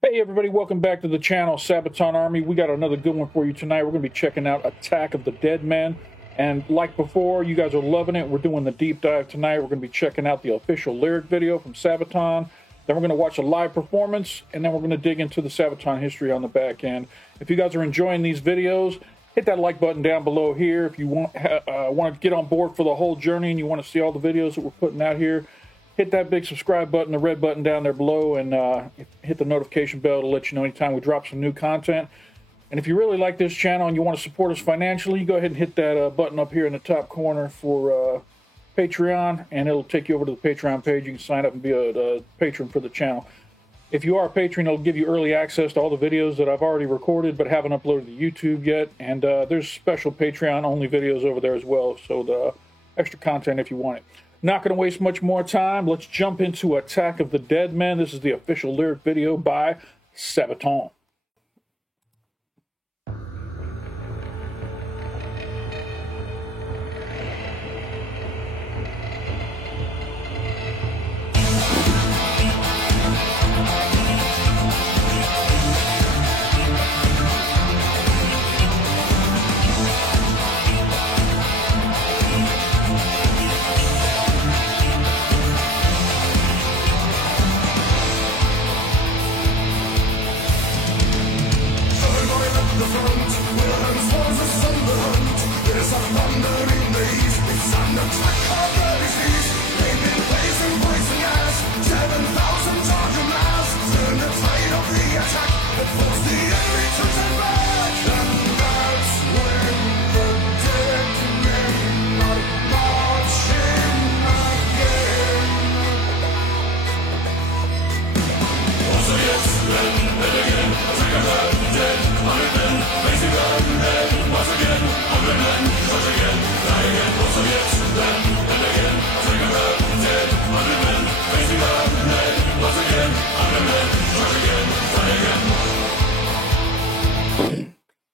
Hey everybody, welcome back to the channel, Sabaton Army. We got another good one for you tonight. We're going to be checking out Attack of the Dead Men. And like before, you guys are loving it. We're doing the deep dive tonight. We're going to be checking out the official lyric video from Sabaton. Then we're going to watch a live performance, and then we're going to dig into the Sabaton history on the back end. If you guys are enjoying these videos, hit that like button down below here. If you want to get on board for the whole journey and you want to see all the videos that we're putting out here, hit that big subscribe button, the red button down there below, and hit the notification bell to let you know anytime we drop some new content. And if you really like this channel and you want to support us financially, go ahead and hit that button up here in the top corner for Patreon, and it'll take you over to the Patreon page. You can sign up and be a patron for the channel. If you are a patron, it'll give you early access to all the videos that I've already recorded but haven't uploaded to YouTube yet. And there's special Patreon-only videos over there as well, so the extra content if you want it. Not going to waste much more time. Let's jump into Attack of the Dead Men. This is the official lyric video by Sabaton.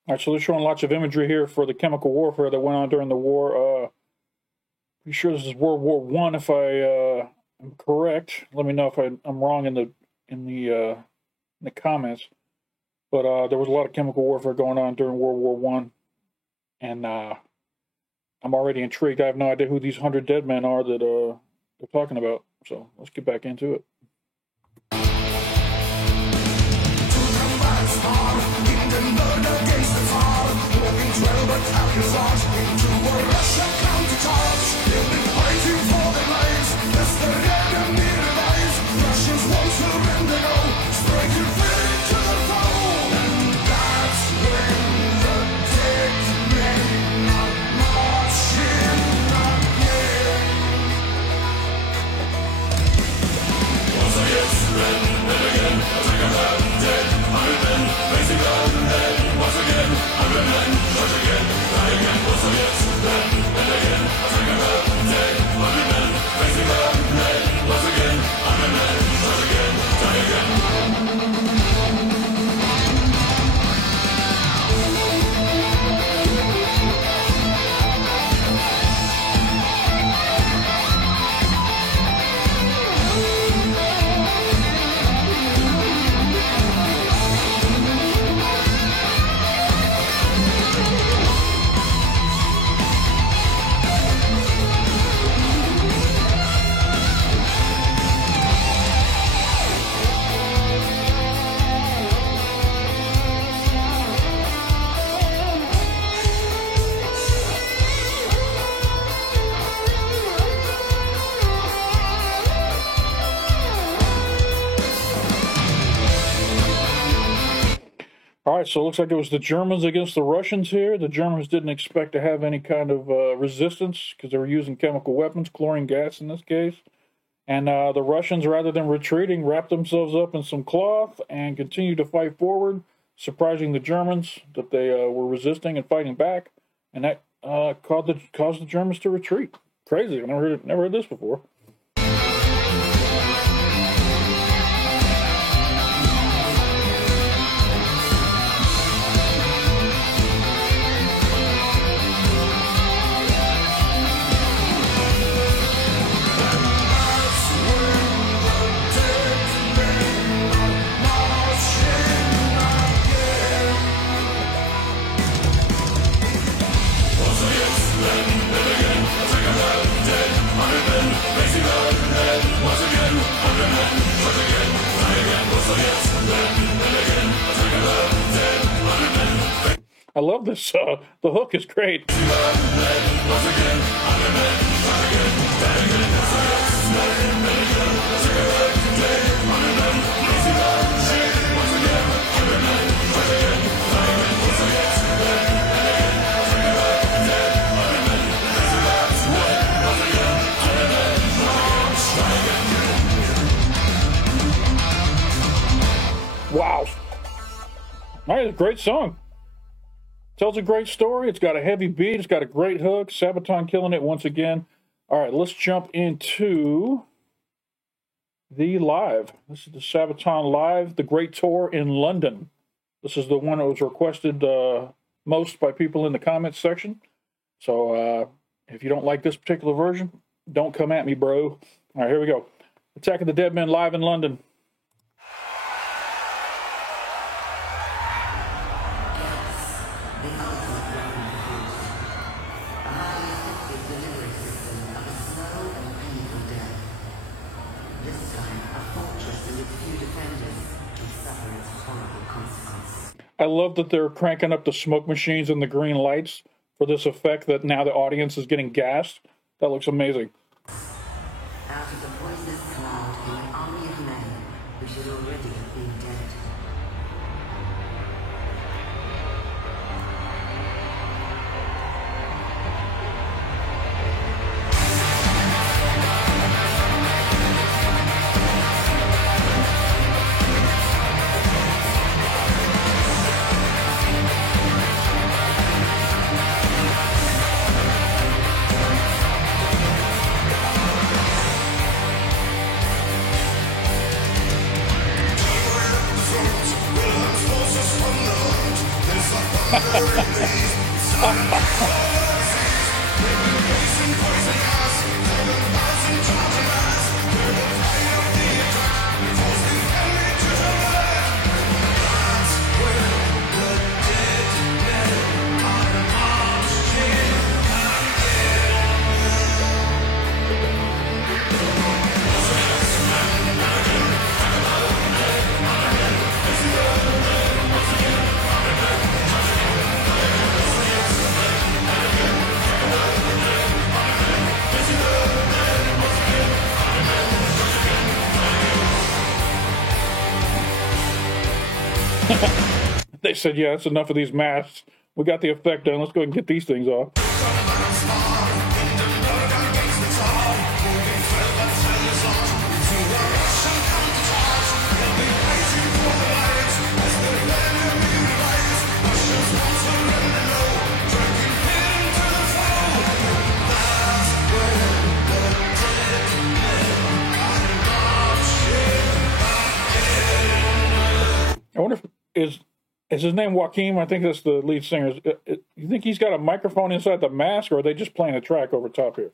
All right, so they're showing lots of imagery here for the chemical warfare that went on during the war. Pretty sure this is World War I, if I am correct. Let me know if I'm wrong in the comments. But there was a lot of chemical warfare going on during World War I, and I'm already intrigued. I have no idea who these 100 dead men are that they're talking about. So let's get back into it. All right, so it looks like it was the Germans against the Russians here. The Germans didn't expect to have any kind of resistance because they were using chemical weapons, chlorine gas in this case. And the Russians, rather than retreating, wrapped themselves up in some cloth and continued to fight forward, surprising the Germans that they were resisting and fighting back. And that caused the Germans to retreat. Crazy. I never heard this before. I love this. The hook is great. Wow. All right, a great song. Tells a great story. It's got a heavy beat. It's got a great hook. Sabaton killing it once again. All right, let's jump into the live. This is the Sabaton Live, the Great Tour in London. This is the one that was requested most by people in the comments section. So if you don't like this particular version, don't come at me, bro. All right, here we go. Attack of the Dead Men live in London. I love that they're cranking up the smoke machines and the green lights for this effect that now the audience is getting gassed. That looks amazing. Out of the poisonous cloud came an army of men who should already have been dead. They said, yeah, that's enough of these masks. We got the effect done. Let's go ahead and get these things off. I wonder if is his name Joaquin? I think that's the lead singer. You think he's got a microphone inside the mask, or are they just playing a track over top here?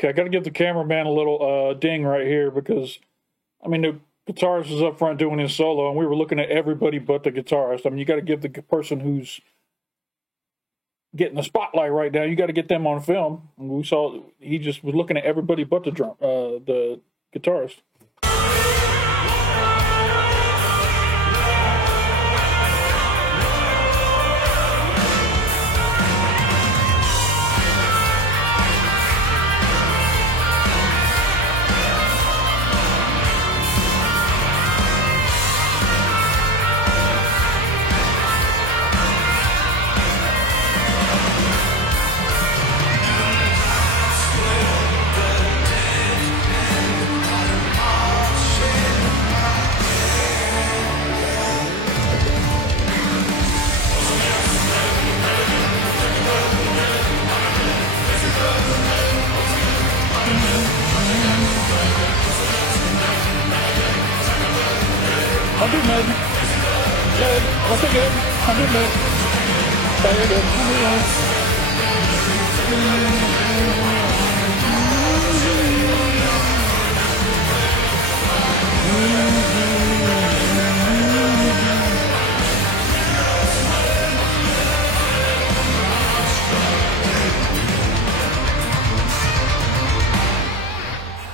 Okay, I got to give the cameraman a little ding right here because, I mean, the guitarist was up front doing his solo, and we were looking at everybody but the guitarist. I mean, you got to give the person who's getting the spotlight right now, you got to get them on film. And we saw he just was looking at everybody but the guitarist.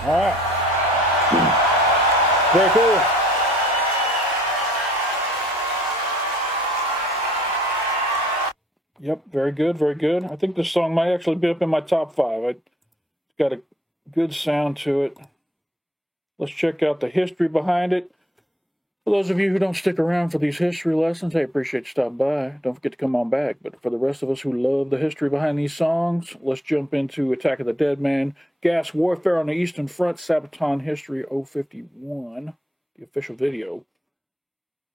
All right. Very cool. Yep, very good, very good. I think this song might actually be up in my top 5. It's got a good sound to it. Let's check out the history behind it. For those of you who don't stick around for these history lessons, I appreciate you stopping by. Don't forget to come on back. But for the rest of us who love the history behind these songs, let's jump into Attack of the Dead Man, Gas Warfare on the Eastern Front, Sabaton History 051, the official video.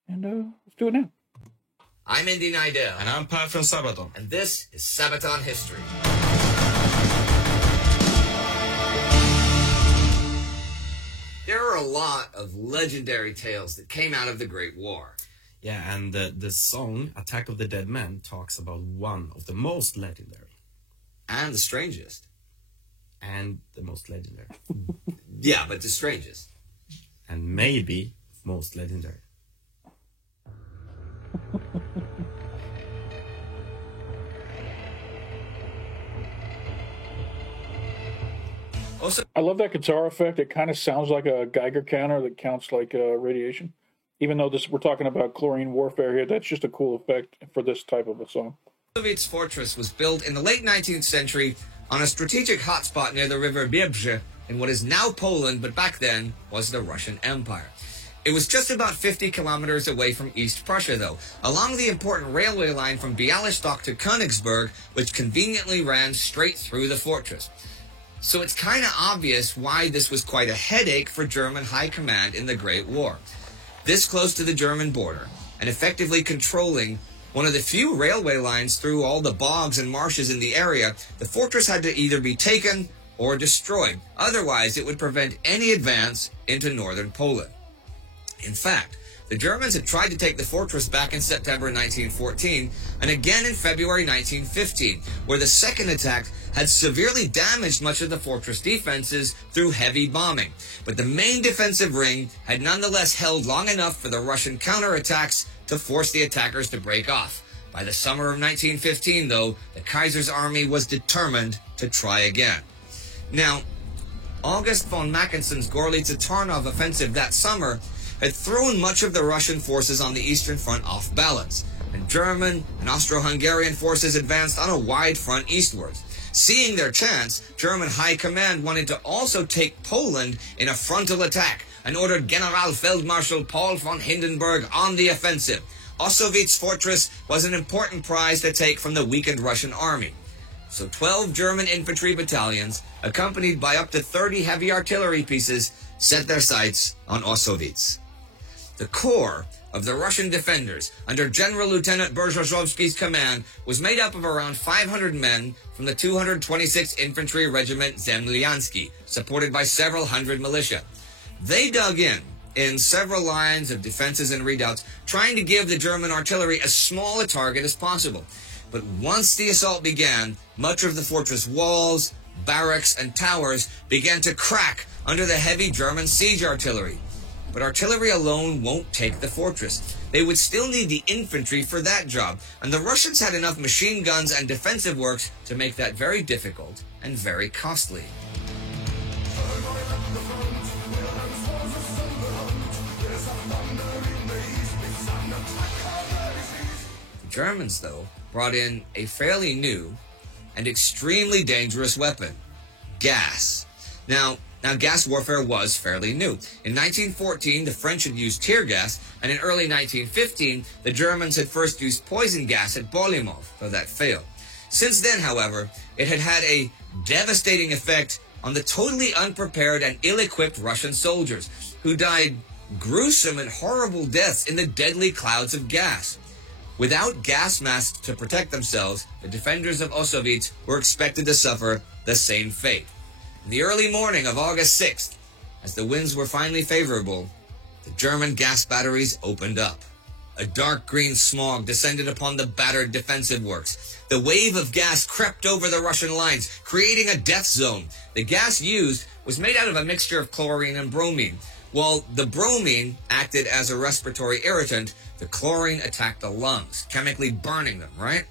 And let's do it now. I'm Indy Nidell. And I'm Per from Sabaton. And this is Sabaton History. There are a lot of legendary tales that came out of the Great War. Yeah, and the song Attack of the Dead Man talks about one of the most legendary. And the strangest. And the most legendary. Yeah, but the strangest. And maybe most legendary. Also, I love that guitar effect. It kind of sounds like a Geiger counter that counts like radiation. Even though we're talking about chlorine warfare here, that's just a cool effect for this type of a song. Auschwitz Fortress was built in the late 19th century on a strategic hotspot near the river Dnieper in what is now Poland, but back then was the Russian Empire. It was just about 50 kilometers away from East Prussia, though, along the important railway line from Bialystok to Königsberg, which conveniently ran straight through the fortress. So it's kind of obvious why this was quite a headache for German high command in the Great War. This close to the German border, and effectively controlling one of the few railway lines through all the bogs and marshes in the area, the fortress had to either be taken or destroyed. Otherwise, it would prevent any advance into northern Poland. In fact, the Germans had tried to take the fortress back in September 1914 and again in February 1915, where the second attack had severely damaged much of the fortress defenses through heavy bombing. But the main defensive ring had nonetheless held long enough for the Russian counterattacks to force the attackers to break off. By the summer of 1915, though, the Kaiser's army was determined to try again. Now, August von Mackensen's Gorlice-Tarnów offensive that summer had thrown much of the Russian forces on the Eastern Front off balance, and German and Austro-Hungarian forces advanced on a wide front eastwards. Seeing their chance, German high command wanted to also take Poland in a frontal attack and ordered Generalfeldmarschall Paul von Hindenburg on the offensive. Auschwitz Fortress was an important prize to take from the weakened Russian army. So 12 German infantry battalions, accompanied by up to 30 heavy artillery pieces, set their sights on Auschwitz. The core of the Russian defenders, under General Lieutenant Berezovsky's command, was made up of around 500 men from the 226th Infantry Regiment Zemlyansky, supported by several hundred militia. They dug in several lines of defenses and redoubts, trying to give the German artillery as small a target as possible. But once the assault began, much of the fortress walls, barracks, and towers began to crack under the heavy German siege artillery. But artillery alone won't take the fortress. They would still need the infantry for that job, and the Russians had enough machine guns and defensive works to make that very difficult and very costly. The Germans, though, brought in a fairly new and extremely dangerous weapon: gas. Now, gas warfare was fairly new. In 1914, the French had used tear gas, and in early 1915, the Germans had first used poison gas at Bolimov, though that failed. Since then, however, it had had a devastating effect on the totally unprepared and ill-equipped Russian soldiers, who died gruesome and horrible deaths in the deadly clouds of gas. Without gas masks to protect themselves, the defenders of Auschwitz were expected to suffer the same fate. In the early morning of August 6th, as the winds were finally favorable, the German gas batteries opened up. A dark green smog descended upon the battered defensive works. The wave of gas crept over the Russian lines, creating a death zone. The gas used was made out of a mixture of chlorine and bromine. While the bromine acted as a respiratory irritant, the chlorine attacked the lungs, chemically burning them, right?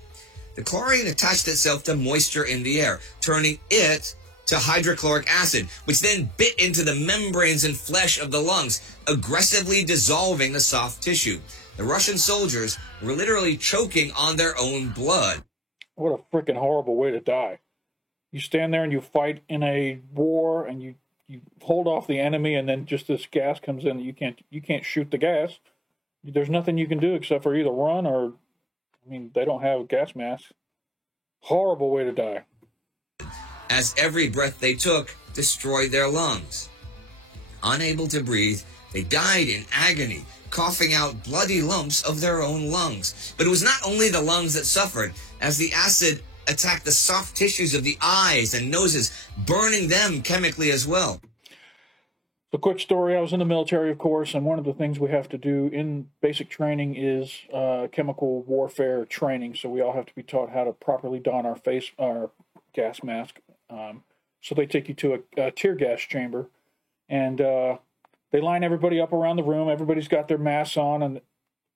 The chlorine attached itself to moisture in the air, turning it to hydrochloric acid, which then bit into the membranes and flesh of the lungs, aggressively dissolving the soft tissue. The Russian soldiers were literally choking on their own blood. What a freaking horrible way to die. You stand there and you fight in a war and you hold off the enemy, and then just this gas comes in. You can't shoot the gas. There's nothing you can do except for either run or, I mean, they don't have gas masks. Horrible way to die. As every breath they took destroyed their lungs. Unable to breathe, they died in agony, coughing out bloody lumps of their own lungs. But it was not only the lungs that suffered, as the acid attacked the soft tissues of the eyes and noses, burning them chemically as well. So, quick story, I was in the military, of course, and one of the things we have to do in basic training is chemical warfare training. So we all have to be taught how to properly don our gas mask. So they take you to a tear gas chamber, and they line everybody up around the room. Everybody's got their masks on, and,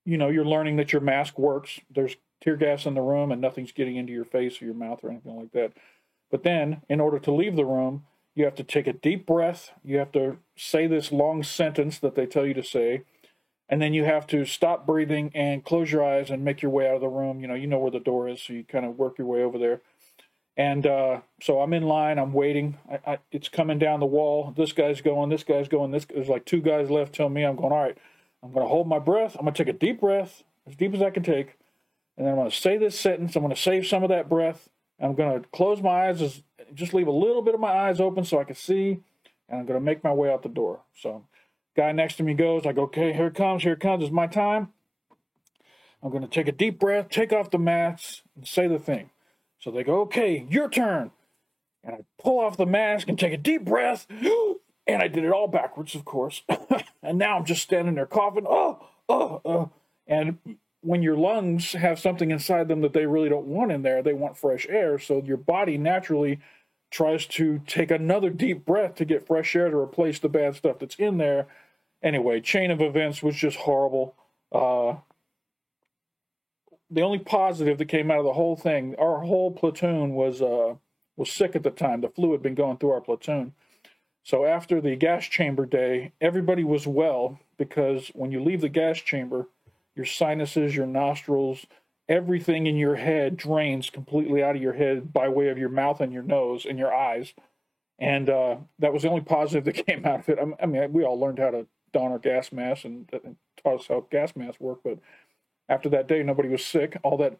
you know, you're learning that your mask works. There's tear gas in the room, and nothing's getting into your face or your mouth or anything like that. But then, in order to leave the room, you have to take a deep breath. You have to say this long sentence that they tell you to say, and then you have to stop breathing and close your eyes and make your way out of the room. You know where the door is, so you kind of work your way over there. And so I'm in line, I'm waiting. It's coming down the wall. This guy's going. There's like two guys left till me. I'm going, all right, I'm going to hold my breath. I'm going to take a deep breath, as deep as I can take. And then I'm going to say this sentence. I'm going to save some of that breath. I'm going to close my eyes, just leave a little bit of my eyes open so I can see. And I'm going to make my way out the door. So guy next to me goes, I go, okay, here it comes. It's my time. I'm going to take a deep breath, take off the mask, and say the thing. So they go, okay, your turn. And I pull off the mask and take a deep breath. And I did it all backwards, of course. And now I'm just standing there coughing. And when your lungs have something inside them that they really don't want in there, they want fresh air. So your body naturally tries to take another deep breath to get fresh air to replace the bad stuff that's in there. Anyway, chain of events was just horrible. The only positive that came out of the whole thing, our whole platoon was sick at the time. The flu had been going through our platoon. So after the gas chamber day, everybody was well, because when you leave the gas chamber, your sinuses, your nostrils, everything in your head drains completely out of your head by way of your mouth and your nose and your eyes. And that was the only positive that came out of it. I mean, we all learned how to don our gas masks and taught us how gas masks work, but after that day, nobody was sick. All that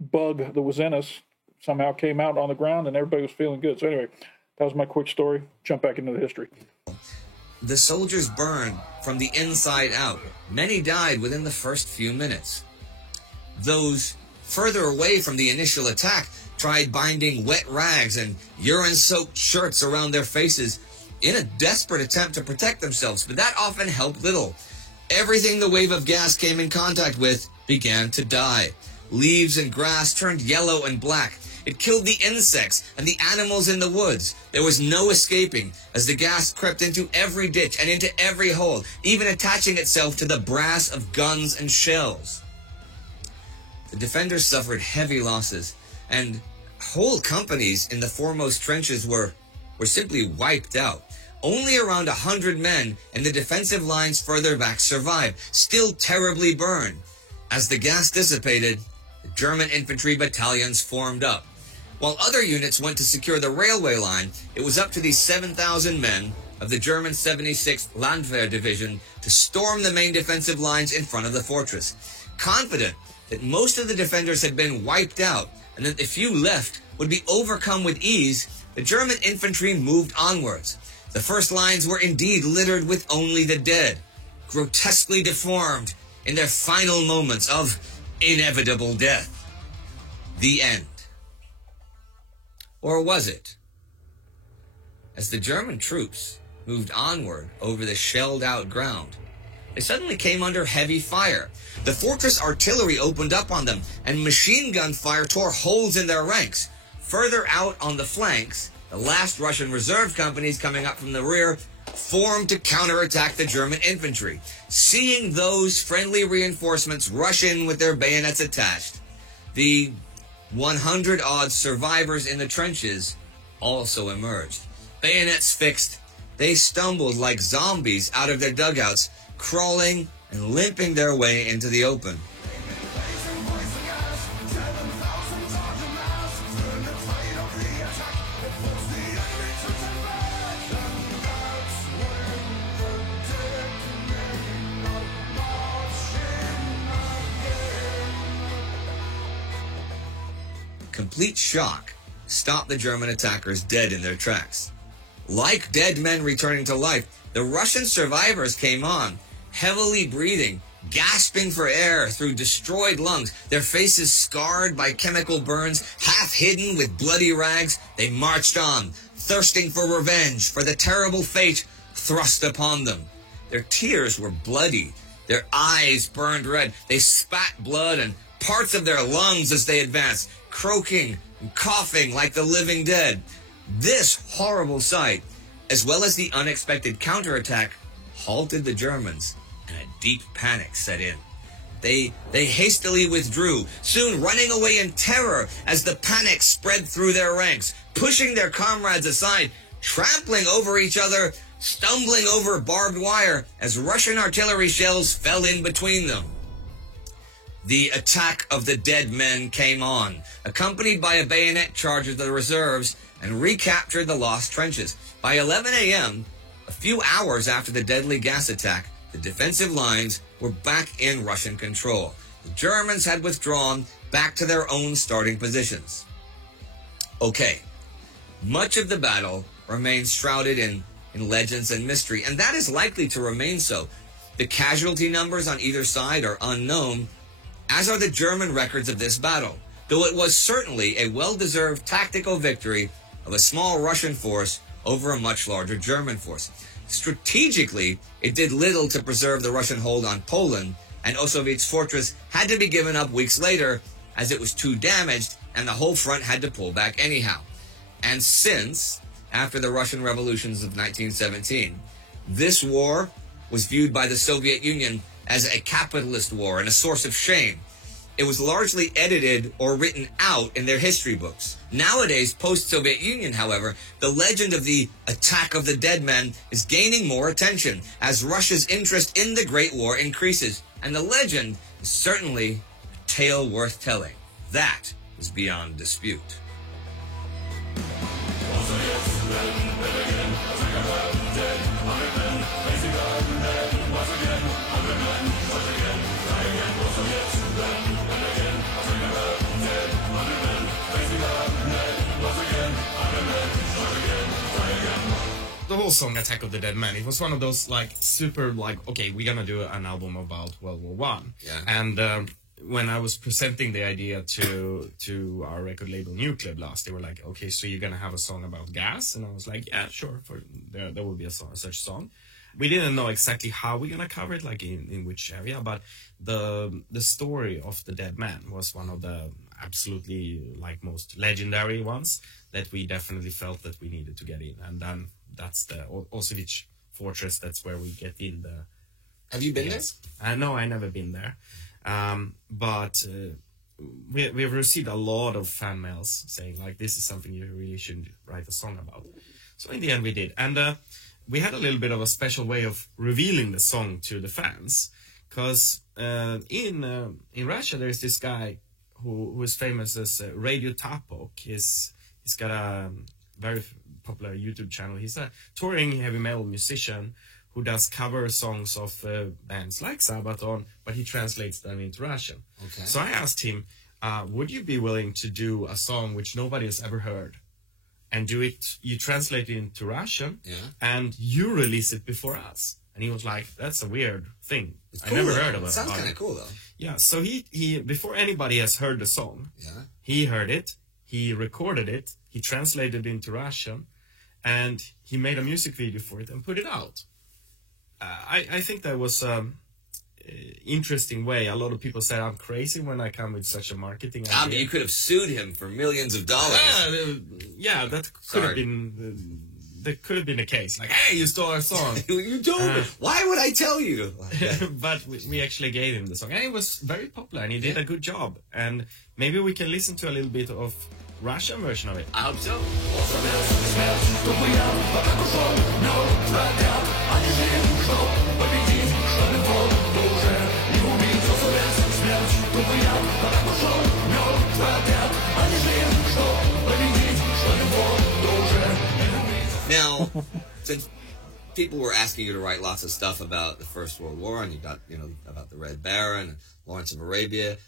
bug that was in us somehow came out on the ground, and everybody was feeling good. So anyway, that was my quick story. Jump back into the history. The soldiers burned from the inside out. Many died within the first few minutes. Those further away from the initial attack tried binding wet rags and urine-soaked shirts around their faces in a desperate attempt to protect themselves, but that often helped little. Everything the wave of gas came in contact with began to die. Leaves and grass turned yellow and black. It killed the insects and the animals in the woods. There was no escaping, as the gas crept into every ditch and into every hole, even attaching itself to the brass of guns and shells. The defenders suffered heavy losses, and whole companies in the foremost trenches were simply wiped out. Only around 100 men in the defensive lines further back survived, still terribly burned. As the gas dissipated, the German infantry battalions formed up. While other units went to secure the railway line, it was up to these 7,000 men of the German 76th Landwehr Division to storm the main defensive lines in front of the fortress. Confident that most of the defenders had been wiped out and that the few left would be overcome with ease, the German infantry moved onwards. The first lines were indeed littered with only the dead, grotesquely deformed in their final moments of inevitable death. The end. Or was it? As the German troops moved onward over the shelled-out ground, they suddenly came under heavy fire. The fortress artillery opened up on them, and machine gun fire tore holes in their ranks. Further out on the flanks, the last Russian reserve companies coming up from the rear formed to counterattack the German infantry. Seeing those friendly reinforcements rush in with their bayonets attached, the 100-odd survivors in the trenches also emerged. Bayonets fixed, they stumbled like zombies out of their dugouts, crawling and limping their way into the open. Complete shock stopped the German attackers dead in their tracks. Like dead men returning to life, the Russian survivors came on, heavily breathing, gasping for air through destroyed lungs, their faces scarred by chemical burns, half hidden with bloody rags. They marched on, thirsting for revenge for the terrible fate thrust upon them. Their tears were bloody, their eyes burned red. They spat blood and parts of their lungs as they advanced, croaking and coughing like the living dead. This horrible sight, as well as the unexpected counterattack, halted the Germans, and a deep panic set in. They hastily withdrew, soon running away in terror as the panic spread through their ranks, pushing their comrades aside, trampling over each other, stumbling over barbed wire as Russian artillery shells fell in between them. The attack of the dead men came on, accompanied by a bayonet charge of the reserves, and recaptured the lost trenches. By 11 a.m., a few hours after the deadly gas attack, the defensive lines were back in Russian control. The Germans had withdrawn back to their own starting positions. Okay, much of the battle remains shrouded in legends and mystery, and that is likely to remain so. The casualty numbers on either side are unknown, as are the German records of this battle, though it was certainly a well-deserved tactical victory of a small Russian force over a much larger German force. Strategically, it did little to preserve the Russian hold on Poland, and Ossowiec's fortress had to be given up weeks later as it was too damaged and the whole front had to pull back anyhow. And since, after the Russian revolutions of 1917, this war was viewed by the Soviet Union as a capitalist war and a source of shame, it was largely edited or written out in their history books. Nowadays, post-Soviet Union, however, the legend of the attack of the dead men is gaining more attention as Russia's interest in the Great War increases. And the legend is certainly a tale worth telling. That is beyond dispute. The whole song Attack of the Dead Man, it was one of those like super like, okay, we're gonna do an album about World War One. Yeah. And when I was presenting the idea to our record label Nuclear Blast, they were like, okay, so you're gonna have a song about gas? And I was like, yeah, sure, there will be a song, such song. We didn't know exactly how we're gonna cover it, like in which area, but the story of the dead man was one of the absolutely like most legendary ones that we definitely felt that we needed to get in. And then that's the Ossowiec fortress. That's where we get in the. Have you been there? No, I never been there. But we've received a lot of fan mails saying like, this is something you really should write a song about. So in the end we did. And we had a little bit of a special way of revealing the song to the fans. Because in Russia there's this guy who is famous as Radio Tapok. He's got a very popular YouTube channel. He's a touring heavy metal musician who does cover songs of bands like Sabaton, but he translates them into Russian. Okay. So I asked him, would you be willing to do a song which nobody has ever heard? And do it, you translate it into Russian, and you release it before us. And he was like, that's a weird thing. I never heard of it. Sounds kind of cool, though. Yeah, so he before anybody has heard the song, he heard it, he recorded it, he translated it into Russian, and he made a music video for it and put it out. I think that was interesting way. A lot of people said I'm crazy when I come with such a marketing idea. But you could have sued him for millions of dollars. Yeah, that could have been. That could have been the case. Like, hey, you stole our song. You told me. Why would I tell you? But we actually gave him the song, and it was very popular, and he did a good job. And maybe we can listen to a little bit of Russian version of it. I hope so. Now, since people were asking you to write lots of stuff about the First World War, and you got, about the Red Baron, Lawrence of Arabia,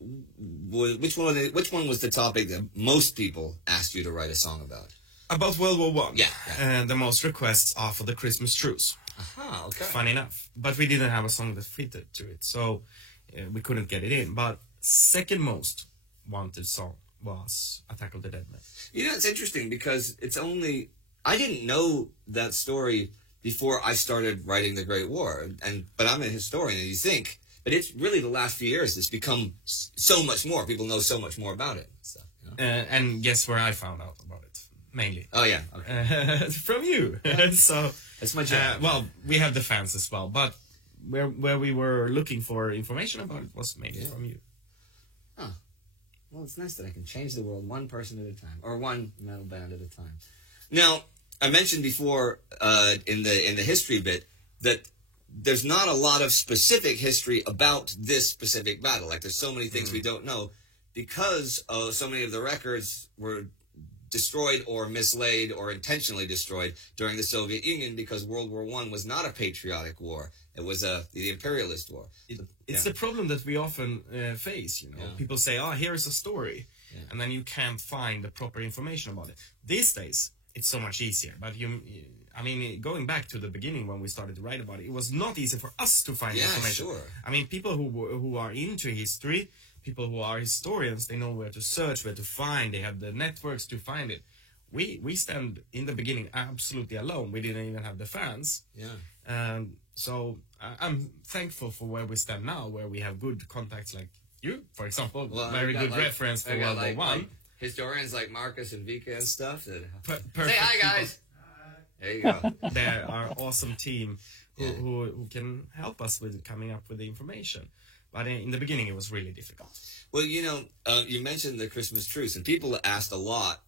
which one was the topic that most people asked you to write a song about? About World War One. Yeah. And the most requests are for the Christmas truce. Aha, okay. Funny enough. But we didn't have a song that fitted to it, so we couldn't get it in. But second most wanted song was Attack of the Dead Men. It's interesting because I didn't know that story before I started writing The Great War, but I'm a historian, and you think, but it's really the last few years it's become so much more. People know so much more about it. So, and guess where I found out about it? Mainly. Oh, yeah. Okay. From you. So that's my job. Well, we have the fans as well, but where we were looking for information about it was mainly from you. Huh. Well, it's nice that I can change the world one person at a time, or one metal band at a time. Now, I mentioned before in the history bit that there's not a lot of specific history about this specific battle. Like, there's so many things we don't know because so many of the records were destroyed or mislaid or intentionally destroyed during the Soviet Union because World War I was not a patriotic war. It was the imperialist war. It's the problem that we often face. People say, here is a story, and then you can't find the proper information about it. These days, it's so much easier. But going back to the beginning when we started to write about it, it was not easy for us to find information. Sure. I mean, people who are into history, people who are historians, they know where to search, where to find. They have the networks to find it. We stand in the beginning absolutely alone. We didn't even have the fans. Yeah. So I'm thankful for where we stand now, where we have good contacts like you, for example. Very good reference for World War One. Historians like Marcus and Vika and stuff. Say Perfect hi, guys. There you go. They're our awesome team who can help us with coming up with the information. But in the beginning, it was really difficult. Well, you mentioned the Christmas truce, and people asked a lot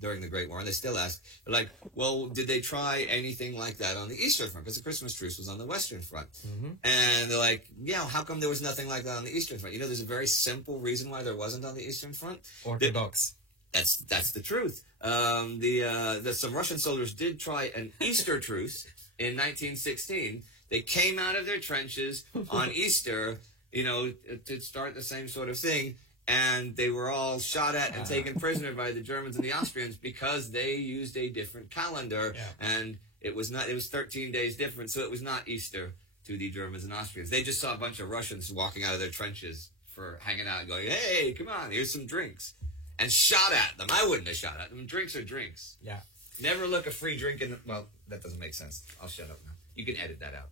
during the Great War, and they still ask, like, well, did they try anything like that on the Eastern Front? Because the Christmas truce was on the Western Front. Mm-hmm. And they're like, how come there was nothing like that on the Eastern Front? There's a very simple reason why there wasn't on the Eastern Front. Orthodox. That's the truth. Some Russian soldiers did try an Easter truce in 1916. They came out of their trenches on Easter, to start the same sort of thing, and they were all shot at and taken prisoner by the Germans and the Austrians because they used a different calendar, and it was 13 days different, so it was not Easter to the Germans and Austrians. They just saw a bunch of Russians walking out of their trenches for hanging out and going, hey, come on, here's some drinks. And shot at them. I wouldn't have shot at them. Drinks are drinks. Yeah. Never look a free drink in. Well, that doesn't make sense. I'll shut up now. You can edit that out.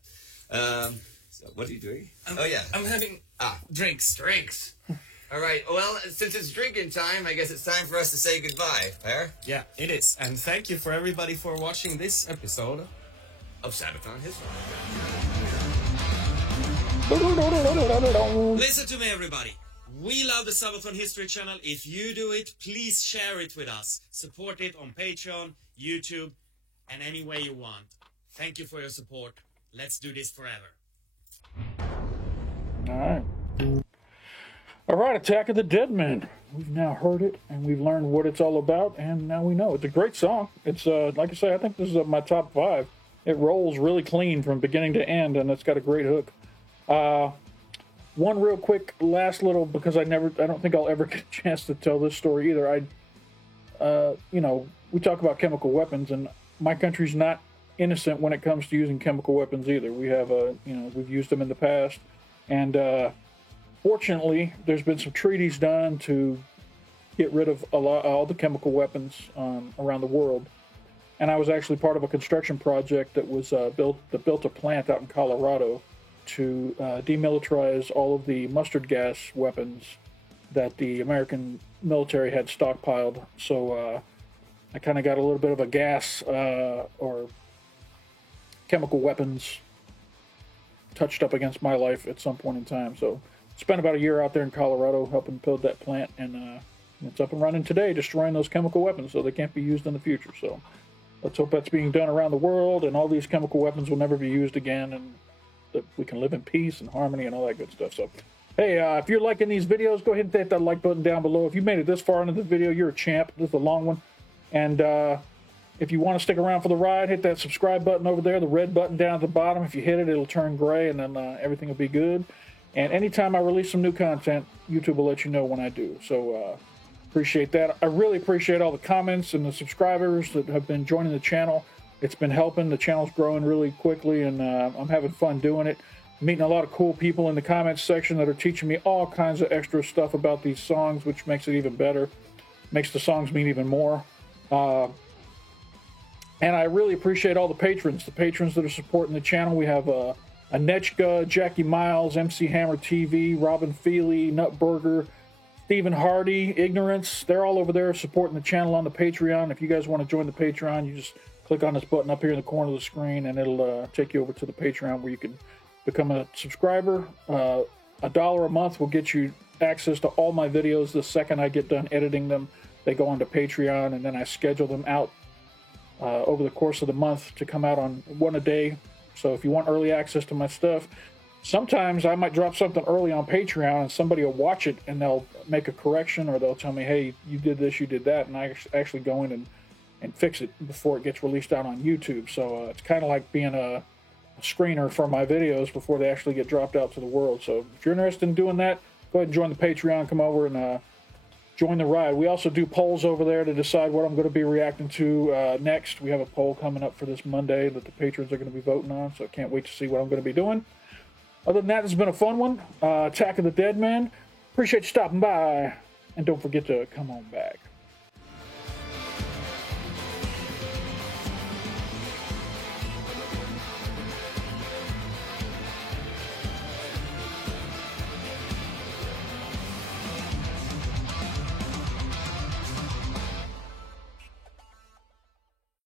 So what are you doing? I'm having drinks. Drinks. All right. Well, since it's drinking time, I guess it's time for us to say goodbye. Fair? Yeah, it is. And thank you for everybody for watching this episode of Sabaton History. Listen to me, everybody. We love the Sabaton History channel. If you do it, please share it with us. Support it on Patreon, YouTube, and any way you want. Thank you for your support. Let's do this forever. All right, Attack of the Dead Men. We've now heard it, and we've learned what it's all about, and now we know. It's a great song. It's, like I say, I think this is my top 5. It rolls really clean from beginning to end, and it's got a great hook. One real quick last little, because I don't think I'll ever get a chance to tell this story either. We talk about chemical weapons, and my country's not innocent when it comes to using chemical weapons either. We have we've used them in the past, and fortunately, there's been some treaties done to get rid of all the chemical weapons around the world. and I was actually part of a construction project that was built a plant out in Colorado to demilitarize all of the mustard gas weapons that the American military had stockpiled. So I kind of got a little bit of a gas or chemical weapons touched up against my life at some point in time. So spent about a year out there in Colorado helping build that plant, and it's up and running today, destroying those chemical weapons so they can't be used in the future. So let's hope that's being done around the world, and all these chemical weapons will never be used again, and that we can live in peace and harmony and all that good stuff. So hey, if you're liking these videos, go ahead and hit that like button down below. If you made it this far into the video, you're a champ. This is a long one. And if you want to stick around for the ride, hit that subscribe button over there, the red button down at the bottom. If you hit it, it'll turn gray, and then everything will be good. And anytime I release some new content, YouTube will let you know when I do. So appreciate that. I really appreciate all the comments and the subscribers that have been joining the channel. It's been helping. The channel's growing really quickly, and I'm having fun doing it. Meeting a lot of cool people in the comments section that are teaching me all kinds of extra stuff about these songs, which makes it even better. Makes the songs mean even more. And I really appreciate all the patrons that are supporting the channel. We have Anechka, Jackie Miles, MC Hammer TV, Robin Feely, Nutburger, Stephen Hardy, Ignorance. They're all over there supporting the channel on the Patreon. If you guys want to join the Patreon, you just click on this button up here in the corner of the screen, and it'll take you over to the Patreon where you can become a subscriber. $1 a month will get you access to all my videos. The second I get done editing them, they go onto Patreon, and then I schedule them out over the course of the month to come out on one a day. So if you want early access to my stuff, sometimes I might drop something early on Patreon and somebody will watch it and they'll make a correction, or they'll tell me, hey, you did this, you did that, and I actually go in and fix it before it gets released out on YouTube. So it's kind of like being a screener for my videos before they actually get dropped out to the world. So if you're interested in doing that, go ahead and join the Patreon. Come over and join the ride. We also do polls over there to decide what I'm going to be reacting to next. We have a poll coming up for this Monday that the patrons are going to be voting on, so I can't wait to see what I'm going to be doing. Other than that, it's been a fun one. Attack of the Dead Man. Appreciate you stopping by, and don't forget to come on back.